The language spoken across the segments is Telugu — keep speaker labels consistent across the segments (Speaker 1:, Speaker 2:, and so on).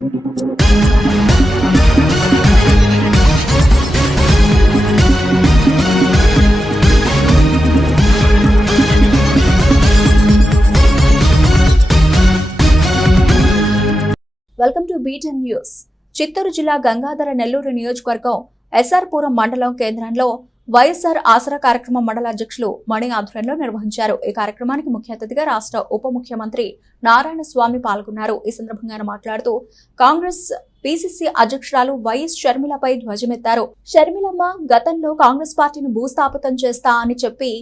Speaker 1: Welcome to B ten news. Chittoor జిల్లా గంగాధర నెల్లూరు నియోజకవర్గం ఎస్ఆర్పురం మండలం కేంద్రంలో వైఎస్ఆర్ ఆసరా కార్యక్రమం మండల అధ్యక్షులు మణి ఆధ్వర్యంలో నిర్వహించారు. ఈ కార్యక్రమానికి ముఖ్య అతిథిగా రాష్ట్ర ఉప ముఖ్యమంత్రి నారాయణ స్వామి పాల్గొన్నారు. ఈ సందర్భంగా మాట్లాడుతూ కాంగ్రెస్ పిసిసి అధ్యక్షురాలు వైఎస్ షర్మిలపై ధ్వజమెత్తారు. షర్మిలమ్మ గతంలో కాంగ్రెస్ పార్టీని భూస్థాపితం చేస్తా అని చెప్పి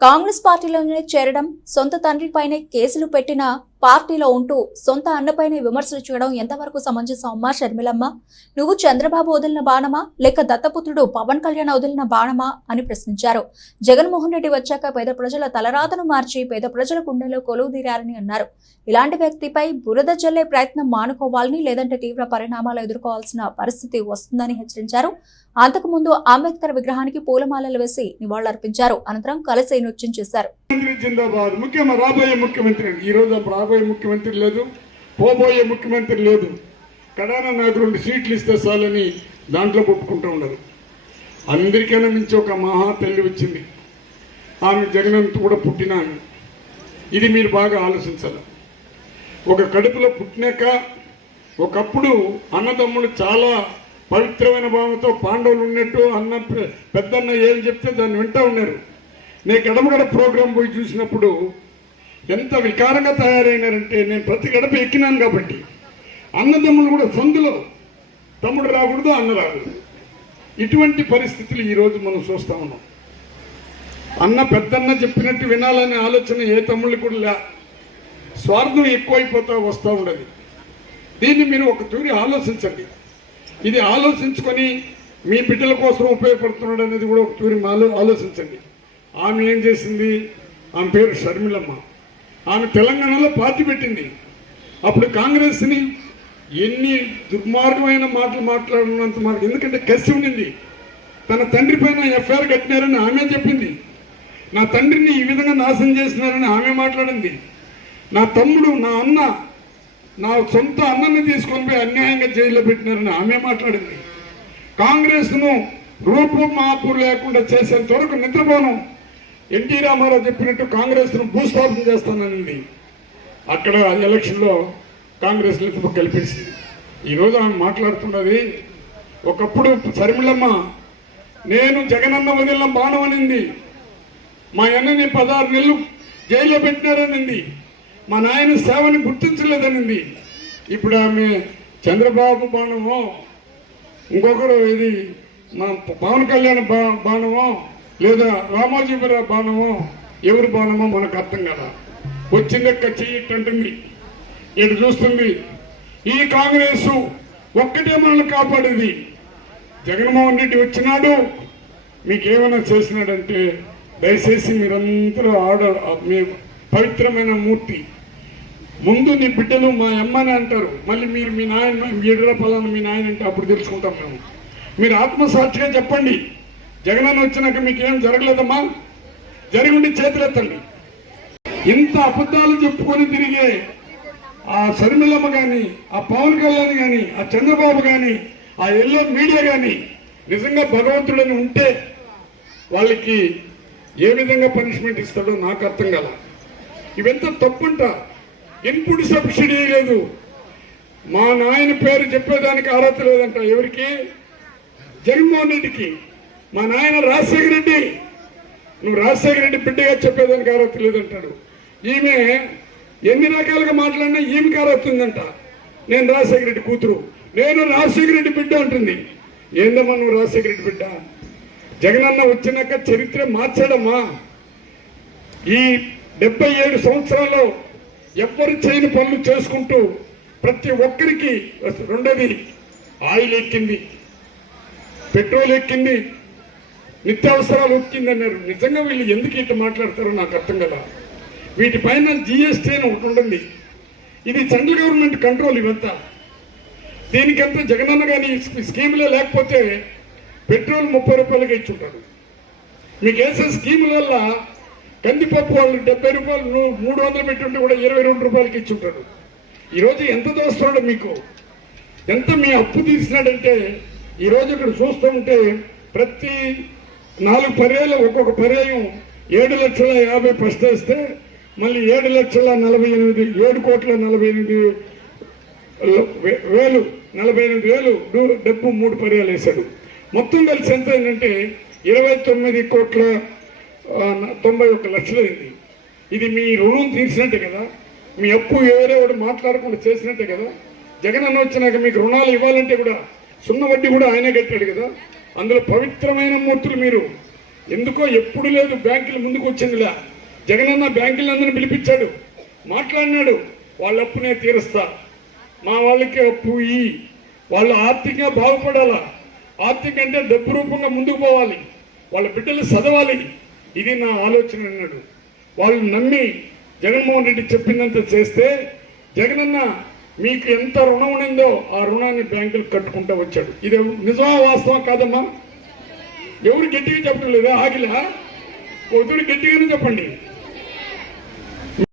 Speaker 1: కాంగ్రెస్ పార్టీలోనే చేరడం సొంత తండ్రిపైనే కేసులు పెట్టిన పార్టీలో ఉంటూ సొంత అన్నపైనే విమర్శలు చేయడం ఎంతవరకు సమంజసం? అమ్మా షర్మిలమ్మ నువ్వు చంద్రబాబు వదిలిన బాణమా? లేక దత్తపుత్రుడు పవన్ కళ్యాణ్ వదిలిన బాణమా? అని ప్రశ్నించారు. జగన్మోహన్ రెడ్డి వచ్చాక పేద ప్రజల తలరాతను మార్చి పేద ప్రజల గుండెల్లో కొలువు తీరారని అన్నారు. ఇలాంటి వ్యక్తిపై బురద జల్లే ప్రయత్నం మానుకోవాలని లేదంటే తీవ్ర పరిణామాలు ఎదుర్కోవాల్సిన పరిస్థితి వస్తుందని హెచ్చరించారు. అంతకుముందు అంబేద్కర్ విగ్రహానికి పూలమాలలు వేసి నివాళులర్పించారు. అనంతరం కలిసి నృత్యం చేశారు.
Speaker 2: రాబోయే ముఖ్యమంత్రి ఈ రోజు రాబోయే ముఖ్యమంత్రి లేదు పోబోయే ముఖ్యమంత్రి లేదు. కడాన నాకు రెండు సీట్లు ఇస్తే చాలని దాంట్లో కొట్టుకుంటూ ఉండదు అందరికైనా మించి ఒక మహా తల్లి వచ్చింది. ఆమె జగనంత కూడా పుట్టిన ఇది మీరు బాగా ఆలోచించాలి. ఒక కడుపులో పుట్టినాక ఒకప్పుడు అన్నదమ్ములు చాలా పవిత్రమైన భావంతో పాండవులు ఉన్నట్టు అన్న పెద్దన్న ఏం చెప్తే దాన్ని వింటూ ఉన్నారు. నేను ఎడమగడ ప్రోగ్రాం పోయి చూసినప్పుడు ఎంత వికారంగా తయారైనారంటే నేను ప్రతి గడప ఎక్కినాను కాబట్టి. అన్నదమ్ములు కూడా సందులో తమ్ముడు రాకూడదు అన్న రాకూడదు. ఇటువంటి పరిస్థితులు ఈరోజు మనం చూస్తా ఉన్నాం. అన్న పెద్దన్న చెప్పినట్టు వినాలనే ఆలోచన ఏ తమ్ముళ్ళు కూడా లే స్వార్థం ఎక్కువైపోతా వస్తూ ఉండదు. దీన్ని మీరు ఒక తూరి ఆలోచించండి. ఇది ఆలోచించుకొని మీ బిడ్డల కోసం ఉపయోగపడుతున్నాడు అనేది కూడా ఒక తూరి ఆలో ఆలోచించండి. ఆమె ఏం చేసింది? ఆమె పేరు షర్మిలమ్మ. ఆమె తెలంగాణలో పార్టీ పెట్టింది. అప్పుడు కాంగ్రెస్ని ఎన్ని దుర్మార్గమైన మాటలు మాట్లాడినంత మాకు ఎందుకంటే కసి ఉండింది. తన తండ్రి పైన ఎఫ్ఐఆర్ కట్టినారని ఆమె చెప్పింది. నా తండ్రిని ఈ విధంగా నాశనం చేసినారని ఆమె మాట్లాడింది. నా తమ్ముడు నా అన్న నా సొంత అన్నని తీసుకొని పోయి అన్యాయంగా జైల్లో పెట్టినారని ఆమె మాట్లాడింది. కాంగ్రెస్ను రూపు మాపు లేకుండా చేసేంత వరకు నిద్రపోను. ఎన్టీ రామారావు చెప్పినట్టు కాంగ్రెస్ను భూస్థాపన చేస్తాననింది. అక్కడ ఎలక్షన్లో కాంగ్రెస్ నెత్తిప కల్పించింది ఈరోజు ఆమె మాట్లాడుతున్నది ఒకప్పుడు శర్మిలమ్మ నేను జగనన్న వదిలిన బాణం అనింది. మా అన్నని పదహారు నెలలు జైల్లో పెట్టినారనింది. మా నాయన సేవని గుర్తించలేదనింది. ఇప్పుడు ఆమె చంద్రబాబు బాణమో ఇంకొకరు ఇది మా పవన్ కళ్యాణ్ బా బాణమో లేదా రామోజీపుర బాణమో ఎవరి బాణమో మనకు అర్థం కదా. వచ్చిందక్క చెయ్యటంటుంది ఇటు చూస్తుంది? ఈ కాంగ్రెస్ ఒక్కటే మనల్ని కాపాడేది. జగన్మోహన్ రెడ్డి వచ్చినాడు. మీకేమైనా చేసినాడంటే దయచేసి మీరందరూ ఆడ మీ పవిత్రమైన మూర్తి. ముందు నీ బిడ్డలు మా అమ్మని అంటారు. మళ్ళీ మీరు మీ నాయన ఏడురా పలానా మీ నాయన అంటే అప్పుడు తెలుసుకుంటాం మేము. మీరు ఆత్మసాక్షిగా చెప్పండి. జగనన్న వచ్చినాక మీకు ఏం జరగలేదమ్మా? జరిగిండి చేతులెత్తండి. ఇంత అబద్ధాలు చెప్పుకొని తిరిగే ఆ శర్మిలమ్మ కానీ ఆ పవన్ కళ్యాణ్ కానీ ఆ చంద్రబాబు కానీ ఆ ఎల్లో మీడియా కానీ నిజంగా భగవంతుడని ఉంటే వాళ్ళకి ఏ విధంగా పనిష్మెంట్ ఇస్తాడో నాకు అర్థం కల. ఇవంతా తప్పుంట. ఇన్పుట్ సబ్సిడీ లేదు. మా నాయన పేరు చెప్పేదానికి అర్హత లేదంట ఎవరికి? జగన్మోహన్ రెడ్డికి. మా నాయన రాజశేఖర రెడ్డి నువ్వు రాజశేఖర రెడ్డి బిడ్డగా చెప్పేదానికి అర్హత లేదంటాడు ఈమె ఎన్ని రకాలుగా మాట్లాడినా ఈమెకి అర్హత ఉందంట నేను రాజశేఖర రెడ్డి కూతురు. నేను రాజశేఖర రెడ్డి బిడ్డ అంటుంది. ఏందమ్మా నువ్వు రాజశేఖర రెడ్డి బిడ్డ? జగనన్న వచ్చినాక చరిత్ర మార్చాడమ్మా. ఈ డెబ్బై ఏడు సంవత్సరాల్లో ఎవ్వరు చేయని పనులు చేసుకుంటూ ప్రతి ఒక్కరికి రెండోది ఆయిల్ ఎక్కింది పెట్రోల్ ఎక్కింది నిత్యావసరాలు వచ్చిందన్నారు. నిజంగా వీళ్ళు ఎందుకు ఇట్లా మాట్లాడతారో నాకు అర్థం కదా వీటిపైన జిఎస్టీ అని ఒకటి ఉండండి ఇది సెంట్రల్ గవర్నమెంట్ కంట్రోల్ ఇవంతా. దీనికంతా జగనన్న కానీ ఈ స్కీములే లేకపోతే పెట్రోల్ ముప్పై రూపాయలకి ఇచ్చుంటాడు మీకు వేసే స్కీముల వల్ల కందిపప్పు వాళ్ళు డెబ్బై రూపాయలు మూడు వందలు పెట్టుంటే కూడా ఇరవై రెండు రూపాయలకి ఇచ్చుంటాడు ఈరోజు ఎంత దోస్తున్నాడు మీకు? ఎంత మీ అప్పు తీసినాడంటే ఈరోజు ఇక్కడ చూస్తూ ఉంటే ప్రతి నాలుగు పర్యాలు ఒక్కొక్క పర్యాయం ఏడు లక్షల యాభై ఫస్ట్ వేస్తే మళ్ళీ ఏడు లక్షల నలభై ఎనిమిది ఏడు కోట్ల నలభై ఎనిమిది వేలు నలభై ఎనిమిది వేలు డబ్బు మూడు పర్యాలు వేశాడు. మొత్తం కలిసి ఎంత ఏంటంటే ఇరవై తొమ్మిది కోట్ల తొంభై ఒక్క లక్షలు అయింది. ఇది మీ రుణం తీర్చినట్టే కదా? మీ అప్పు ఎవరే వాడు మాట్లాడకుండా చేసినట్టే కదా? జగన్ అన్న వచ్చినాక మీకు రుణాలు ఇవ్వాలంటే కూడా సున్న వడ్డీ కూడా ఆయనే కట్టాడు కదా? అందులో పవిత్రమైన మూర్తులు మీరు. ఎందుకో ఎప్పుడు లేదు బ్యాంకులు ముందుకు వచ్చిందిలా. జగనన్న బ్యాంకులందరినీ పిలిపించాడు. మాట్లాడినాడు. వాళ్ళ అప్పునే తీరుస్తా. మా వాళ్ళకి అప్పు ఈ. వాళ్ళు ఆర్థికంగా బాగుపడాలా? ఆర్థిక అంటే డబ్బు రూపంగా ముందుకు పోవాలి. వాళ్ళ బిడ్డలు చదవాలి. ఇది నా ఆలోచన అన్నాడు. వాళ్ళు నమ్మి జగన్మోహన్ రెడ్డి చెప్పినంత చేస్తే జగనన్న మీకు ఎంత రుణం ఉండిందో ఆ రుణాన్ని బ్యాంకులు కట్టుకుంటూ వచ్చాడు. ఇది నిజమా వాస్తవం కాదమ్మా? ఎవరు గట్టిగా చెప్పడం లేదా? ఆగిలా? కొద్దిగా గట్టిగానే చెప్పండి.